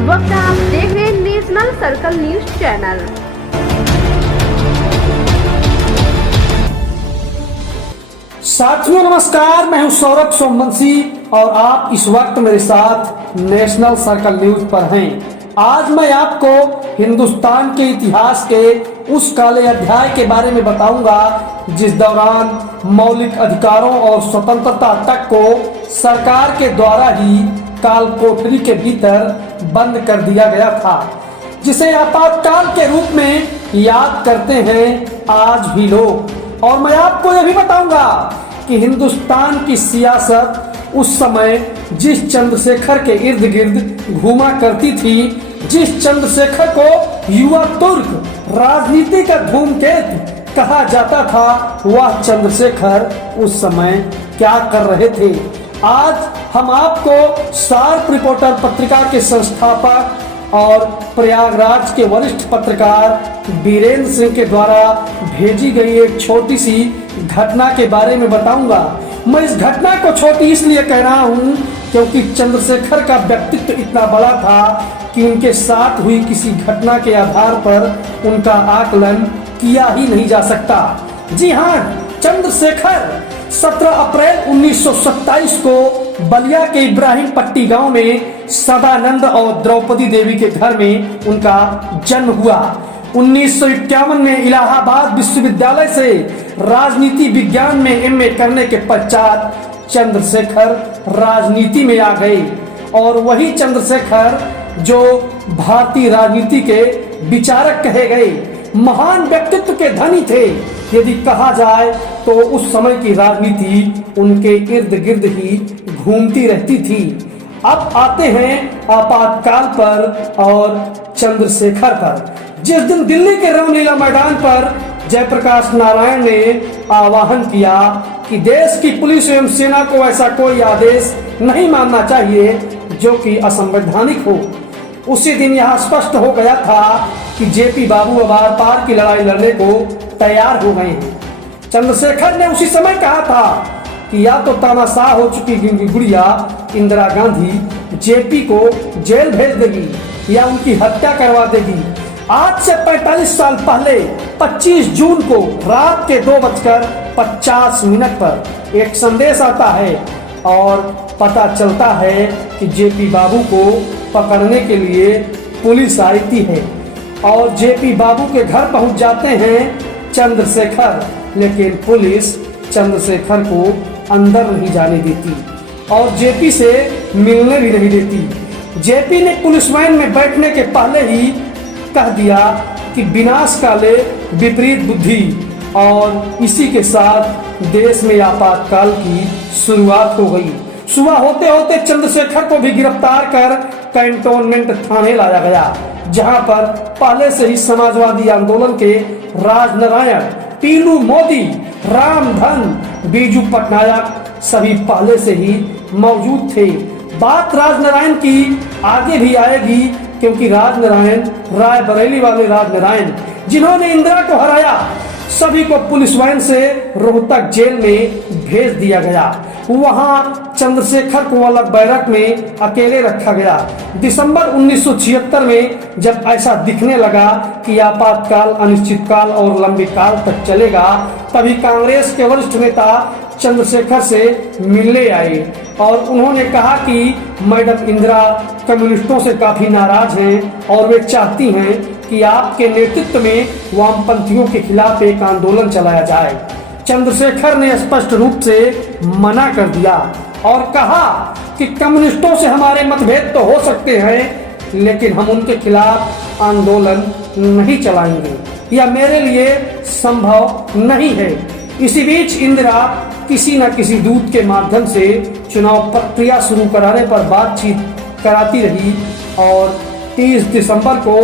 वक्त आप देख रहे हैं नेशनल सर्कल न्यूज चैनल। साथियों नमस्कार, मैं हूं सौरभ सोमवंशी और आप इस वक्त मेरे साथ नेशनल सर्कल न्यूज पर हैं। आज मैं आपको हिंदुस्तान के इतिहास के उस काले अध्याय के बारे में बताऊंगा जिस दौरान मौलिक अधिकारों और स्वतंत्रता तक को सरकार के द्वारा ही काल कोठरी के भीतर बंद कर दिया गया था, जिसे आपातकाल के रूप में याद करते हैं आज भी लोग। और मैं आपको यह भी बताऊंगा कि हिंदुस्तान की सियासत उस समय जिस चंद्रशेखर के इर्द गिर्द घूमा करती थी, जिस चंद्रशेखर को युवा तुर्क राजनीति का धूमकेतु कहा जाता था, वह चंद्रशेखर उस समय क्या कर रहे थे। आज हम आपको शार्प रिपोर्टर पत्रिका के संस्थापक और प्रयागराज के वरिष्ठ पत्रकार बीरेंद्र सिंह के द्वारा भेजी गई एक छोटी सी घटना के बारे में बताऊंगा। मैं इस घटना को छोटी इसलिए कह रहा हूं क्योंकि चंद्रशेखर का व्यक्तित्व इतना बड़ा था कि उनके साथ हुई किसी घटना के आधार पर उनका आकलन किया ही नहीं जा सकता। जी हाँ, चंद्रशेखर 17 अप्रैल 1927 को बलिया के इब्राहिम पट्टी गांव में सदानंद और द्रौपदी देवी के घर में उनका जन्म हुआ। 1951 में इलाहाबाद विश्वविद्यालय से राजनीति विज्ञान में एमए करने के पश्चात चंद्रशेखर राजनीति में आ गए और वही चंद्रशेखर जो भारतीय राजनीति के विचारक कहे गए, महान व्यक्तित्व के धनी थे। यदि कहा जाए तो उस समय की राजनीति उनके इर्द गिर्द ही घूमती रहती थी। अब आते हैं आपातकाल पर और चंद्रशेखर पर। जिस दिन दिल्ली के रामलीला मैदान पर जयप्रकाश नारायण ने आह्वान किया कि देश की पुलिस एवं सेना को ऐसा कोई आदेश नहीं मानना चाहिए जो कि असंवैधानिक हो, उसी दिन यह स्पष्ट हो गया था कि जेपी बाबू अब आर पार की लड़ाई लड़ने को तैयार हो गए हैं। चंद्रशेखर ने उसी समय कहा था कि या तो तानाशाह हो चुकी गुड़िया इंदिरा गांधी जेपी को जेल भेज देगी या उनकी हत्या करवा देगी। आज से 45 साल पहले 25 जून को रात के 2:50 पर एक संदेश आता है और पता चलता है कि जेपी बाबू को पकड़ने के लिए पुलिस आई है और जेपी बाबू के घर पहुंच जाते हैं चंद्रशेखर, लेकिन पुलिस चंद्रशेखर को अंदर नहीं जाने देती और जेपी से मिलने भी नहीं देती। जेपी ने पुलिस वैन में बैठने के पहले ही कह दिया कि विनाश काले विपरीत बुद्धि, और इसी के साथ देश में आपातकाल की शुरुआत हो गई। सुबह होते होते चंद्रशेखर को भी गिरफ्तार कर कैंटोनमेंट थाने लाया गया, जहां पर पहले से ही समाजवादी आंदोलन के राजनारायण, पीलू मोदी, रामधन, बीजू पटनायक सभी पहले से ही मौजूद थे। बात राजनारायण की आगे भी आएगी क्योंकि राजनारायण रायबरेली वाले राजनारायण जिन्होंने इंदिरा को हराया, सभी को पुलिस वैन से रोहतक जेल में भेज दिया गया। वहां चंद्रशेखर को अलग बैरक में अकेले रखा गया। दिसंबर 1976 में जब ऐसा दिखने लगा कि आपातकाल अनिश्चितकाल और लंबे काल तक चलेगा, तभी कांग्रेस के वरिष्ठ नेता चंद्रशेखर से मिलने आए और उन्होंने कहा कि मैडम इंदिरा कम्युनिस्टों से काफी नाराज हैं और वे चाहती हैं कि आपके नेतृत्व में वामपंथियों के खिलाफ एक आंदोलन चलाया जाए। चंद्रशेखर ने स्पष्ट रूप से मना कर दिया और कहा कि कम्युनिस्टों से हमारे मतभेद तो हो सकते हैं, लेकिन हम उनके खिलाफ आंदोलन नहीं चलाएंगे, यह मेरे लिए संभव नहीं है। इसी बीच इंदिरा किसी न किसी दूत के माध्यम से चुनाव प्रक्रिया शुरू कराने पर बातचीत कराती रही और 30 दिसंबर को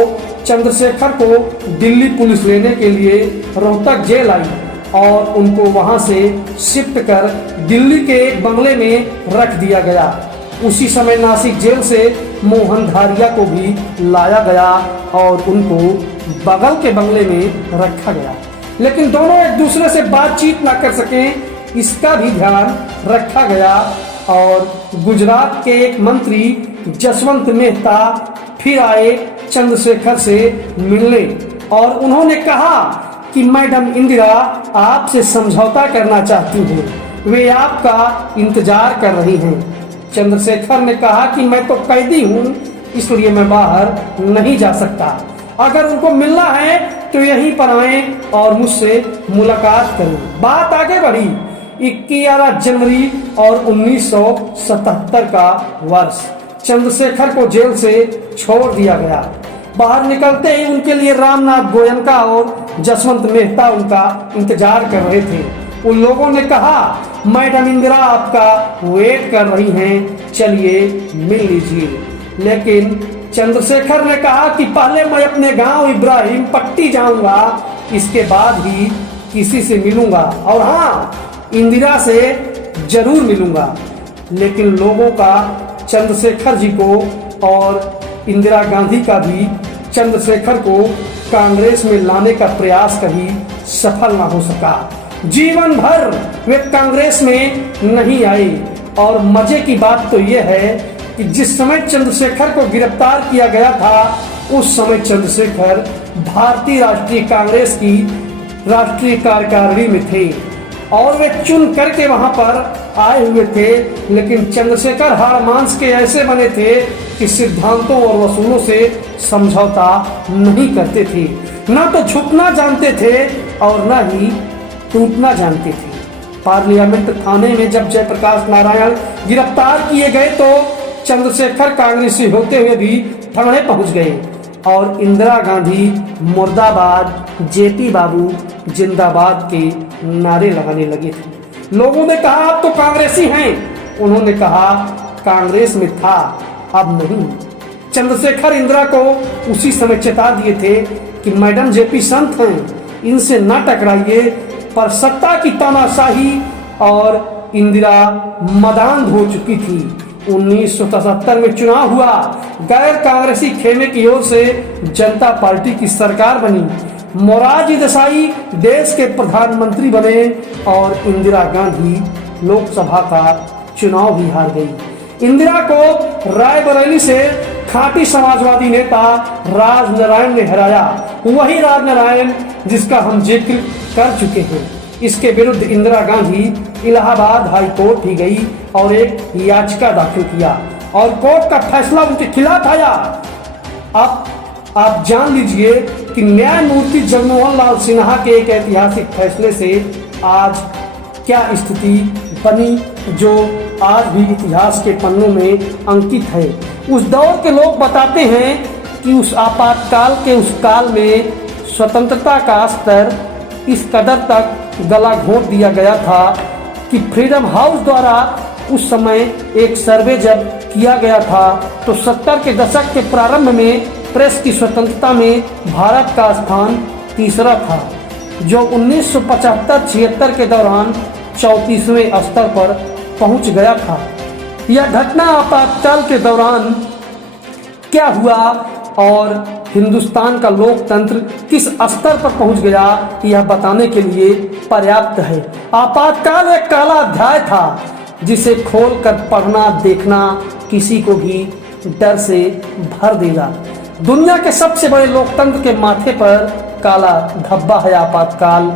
चंद्रशेखर को दिल्ली पुलिस लेने के लिए रोहतक जेल आई और उनको वहां से शिफ्ट कर दिल्ली के एक बंगले में रख दिया गया। उसी समय नासिक जेल से मोहन धारिया को भी लाया गया और उनको बगल के बंगले में रखा गया, लेकिन दोनों एक दूसरे से बातचीत ना कर सकें, इसका भी ध्यान रखा गया। और गुजरात के एक मंत्री जसवंत मेहता फिर आए चंद्रशेखर से मिलने और उन्होंने कहा कि मैडम इंदिरा आपसे समझौता करना चाहती हैं, वे आपका इंतजार कर रही हैं। चंद्रशेखर ने कहा कि मैं तो कैदी हूं, इसलिए मैं बाहर नहीं जा सकता। अगर उनको मिलना है तो यहीं पर आए और मुझसे मुलाकात करें। बात आगे बढ़ी। 11 जनवरी और 1977 का वर्ष। चंद्रशेखर को जेल से छोड़ दिया गया। बाहर निकलते ही उनके लिए रामनाथ गोयनका और जसवंत मेहता उनका इंतजार कर रहे थे। उन लोगों ने कहा, मैडम इंदिरा आपका वेट कर रही हैं, चलिए मिल लीजिए। लेकिन चंद्रशेखर ने कहा कि पहले मैं अपने गांव इब्राहिम पट्टी जाऊंगा, इसके बाद ही किसी से मिलूंगा, और हाँ, इंदिरा से जरूर मिलूंगा। लेकिन लोगों का चंद्रशेखर जी को और इंदिरा गांधी का भी चंद्रशेखर को कांग्रेस में लाने का प्रयास कभी सफल ना हो सका। जीवन भर वे कांग्रेस में नहीं आए। और मजे की बात तो यह है कि जिस समय चंद्रशेखर को गिरफ्तार किया गया था, उस समय चंद्रशेखर भारतीय राष्ट्रीय कांग्रेस की राष्ट्रीय कार्यकारिणी में थे और वे चुन करके वहां पर आए हुए थे। लेकिन चंद्रशेखर हाड़ मांस के ऐसे बने थे कि सिद्धांतों और वसूलों से समझौता नहीं करते थे। ना तो झुकना जानते थे और ना ही टूटना जानते थे। पार्लियामेंट थाने में जब जयप्रकाश नारायण गिरफ्तार किए गए तो चंद्रशेखर कांग्रेसी होते हुए भी थाने पहुंच गए और इंदिरा गांधी मुर्दाबाद, जेपी बाबू जिंदाबाद के नारे लगाने लगे थे। लोगों ने कहा, आप तो कांग्रेसी हैं। उन्होंने कहा, कांग्रेस में था, अब नहीं। चंद्रशेखर इंदिरा को उसी समय चेता दिए थे कि मैडम जेपी संत हैं, इनसे न टकराइए। पर सत्ता की तानाशाही और इंदिरा मदान हो चुकी थी। 1977 में चुनाव हुआ। गैर कांग्रेसी खेमे की ओर से जनता पार्टी की सरकार बनी। मोरारजी देसाई देश के प्रधानमंत्री बने और इंदिरा गांधी लोकसभा का चुनाव भी हार गई। इंदिरा को रायबरेली से खाटी समाजवादी नेता राजनारायण ने हराया। वही राजनारायण जिसका हम जिक्र कर चुके हैं। इसके विरुद्ध इंदिरा गांधी इलाहाबाद हाई कोर्ट ही गई और एक याचिका दाखिल किया और कोर्ट का फैसला उनके खिलाफ आया। अब आप जान लीजिए कि न्यायमूर्ति जगमोहन लाल सिन्हा के एक ऐतिहासिक फैसले से आज क्या स्थिति बनी, जो आज भी इतिहास के पन्नों में अंकित है। उस दौर के लोग बताते हैं कि उस आपातकाल के उस काल में स्वतंत्रता का स्तर इस कदर तक गला घोंट दिया गया था कि फ्रीडम हाउस द्वारा उस समय एक सर्वे जब किया गया था तो 70 के दशक के प्रारंभ में प्रेस की स्वतंत्रता में भारत का स्थान तीसरा था, जो 1975-76 के दौरान 34वें स्तर पर पहुंच गया था। यह घटना आपातकाल के दौरान क्या हुआ और हिंदुस्तान का लोकतंत्र किस स्तर पर पहुंच गया, यह बताने के लिए पर्याप्त है। आपातकाल एक काला अध्याय था जिसे खोलकर पढ़ना देखना किसी को भी डर से भर देगा। दुनिया के सबसे बड़े लोकतंत्र के माथे पर काला धब्बा है आपातकाल।